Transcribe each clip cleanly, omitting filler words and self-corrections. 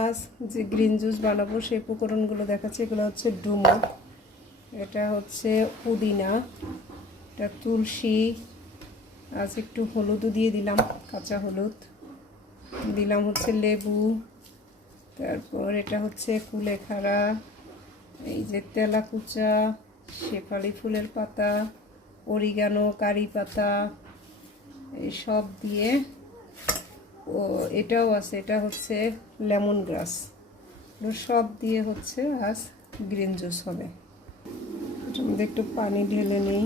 আজ যে green juice বানাবো সেই উপকরণগুলো দেখাচ্ছি। এগুলো হচ্ছে ডুমো, এটা হচ্ছে পুদিনা, এটা তুলসী, আজ একটু হলুদও দিয়ে দিলাম, কাঁচা হলুদ দিলাম, হচ্ছে লেবু, তারপর এটা হচ্ছে কুলেখাড়া, এই যে তেলাকুচা, শেফালি ফুলের পাতা, অরিগানো, কারি পাতা, এই সব দিয়ে, ও এটাও আছে, এটা হচ্ছে লেমন গ্রাস, সব দিয়ে হচ্ছে আজ গ্রিন জুস হবে। এটার মধ্যে একটু পানি ঢেলে নিই,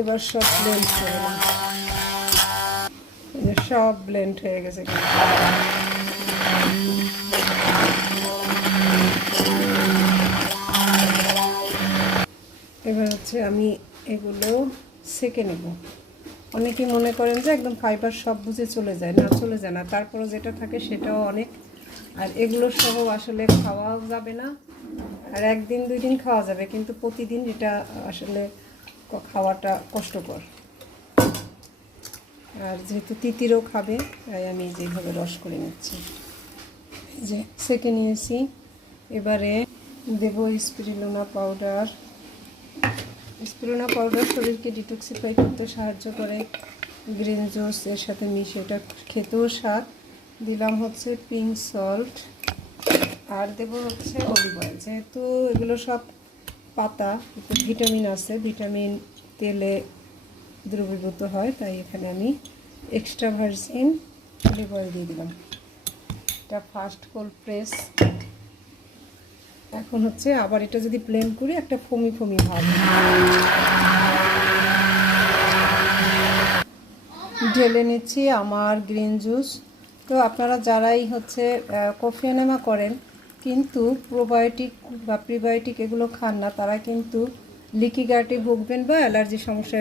এবার সব ব্লেন্ড করে নিই। সব ব্লেন্ড হয়ে গেছে। এবার হচ্ছে আমি এগুলো সেঁকে নেব। অনেকেই মনে করেন যে একদম ফাইবার সব বুঝে চলে যায়, না চলে যায় না, তারপরে যেটা থাকে সেটাও অনেক। আর এগুলো সহ আসলে খাওয়াও যাবে না, আর একদিন দুই দিন খাওয়া যাবে, কিন্তু প্রতিদিন এটা আসলে খাওয়াটা কষ্টকর। আর যেহেতু তিতিরও খাবে, তাই আমি যেভাবে রস করে নিচ্ছি, যে সেঁকে নিয়েছি। এবারে দেব স্পিরুলিনা পাউডার। স্পিরুলিনা পাউডার শরীরকে ডিটক্সিফাই করতে সাহায্য করে। গ্রিন জুস এর সাথে মিশে এটা খেতেও স্বাদ। দিলাম হচ্ছে পিঙ্ক সল্ট, আর দেব হচ্ছে অলিভ অয়েল। যেহেতু এগুলো সব পাতা, ভিটামিন আছে, ভিটামিন তেলে দ্রবীভূত হয়, তাই এখানে আমি এক্সট্রা ভার্জিন অলিভ অয়েল দিয়ে দিলাম। এটা ফার্স্ট কোল্ড প্রেস। এখন হচ্ছে আবার এটা যদি ব্লেন্ড করি একটা ফমি ফমি ভাব, ঢেলে নিচ্ছি আমার গ্রিন জুস। তো আপনারা যারাই হচ্ছে কফি এনেমা করেন কিন্তু প্রোবায়োটিক বা প্রিবায়োটিক এগুলো খান না, তারা কিন্তু লিকি গার্ডে ভুগবেন বা অ্যালার্জি সমস্যা